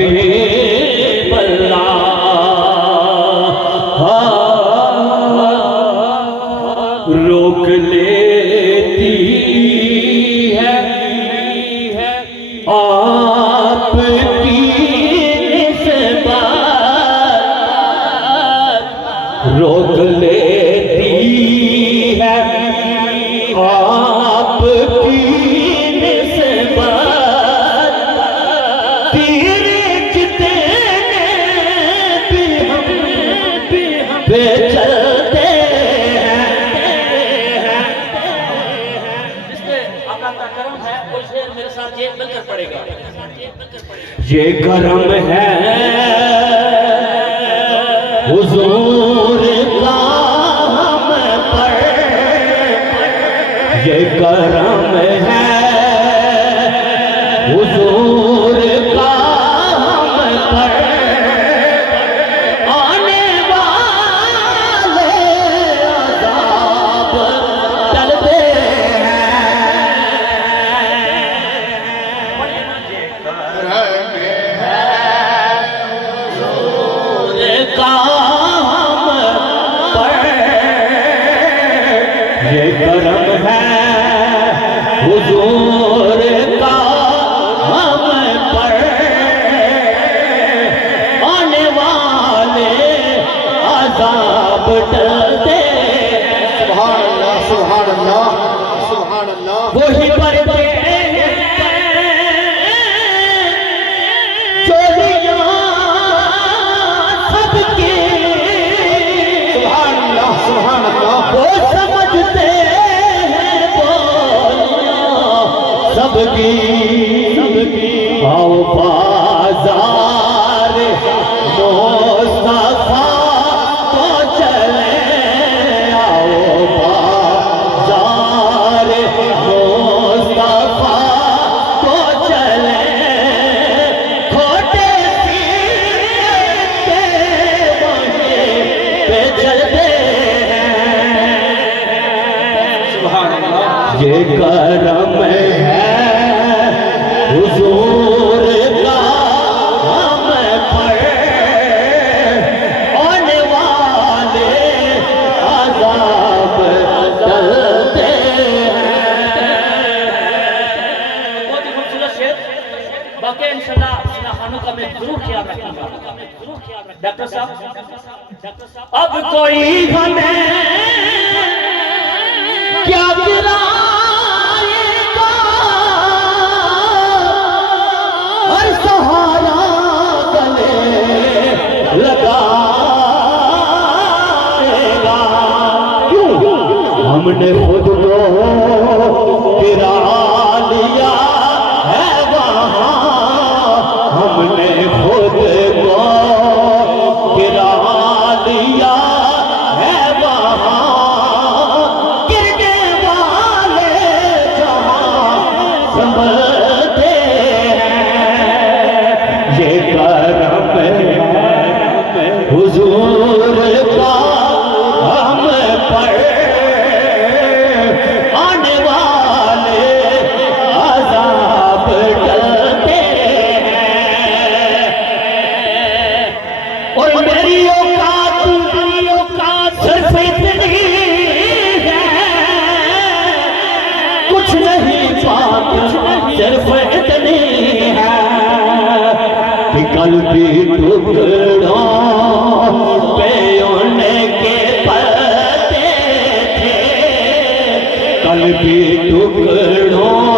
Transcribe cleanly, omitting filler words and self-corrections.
حبیب اللہ روک لیتی ہے آپ کی نسبت، روک لیتی ہے آپ کی نسبت، تیرے جتنے بھی ہم پہ چلتے ہیں۔ اس پہ آقا کا کرم ہے، کوئی شعر میرے ساتھ یہ مل کر پڑے گا۔ یہ کرم ہے حضور کا ہم پر، یہ کرم ہے حضور کا ہم پر، آنے والے عذاب ٹلتے یہ کرم ہے حضور کا ہم پر، آنے والے عذاب ٹلتے سبحان اللہ سبحان اللہ سبحان اللہ۔ وہی پردے ہیں چولیاں سب کی، سبحان اللہ سبحان اللہ۔ وہ سمجھتے ہیں بولیاں سب کی، آؤ بازار مصطفیٰ کو چلیں، آؤ بازار مصطفیٰ کو چلیں، کھوٹے سینے کے وہیں پہ چلتے یہ کرم ہے حضور کا ہم پر، آنے والے عذاب ٹلتے بہت ہی خوبصورت شعر، باقی انشاءاللہ سنا خانوں کا میں ضرور خیال رکھوں گا۔ ڈاکٹر صاحب اب کوئی ہمیں کیا گرائے گا، ہر سہارا گلے لگائے گا، کیوں ہم نے خود کو گرا لیا ہے وہاں، ہم نے خود کو گرا لیا ہے وہاں، گرنے والے جہاں سنبھلتے ہیں، یہ کرم ہے حضور کا ہم پر، آنے والے عذاب ٹلتے ہیں، اور میری اوقات صرف اتنی ہے، کچھ نہیں پاتا صرف اتنی ہے کہ قلبی ٹکڑوں پہ ان کے پلتے تھے، قلبی ٹکڑوں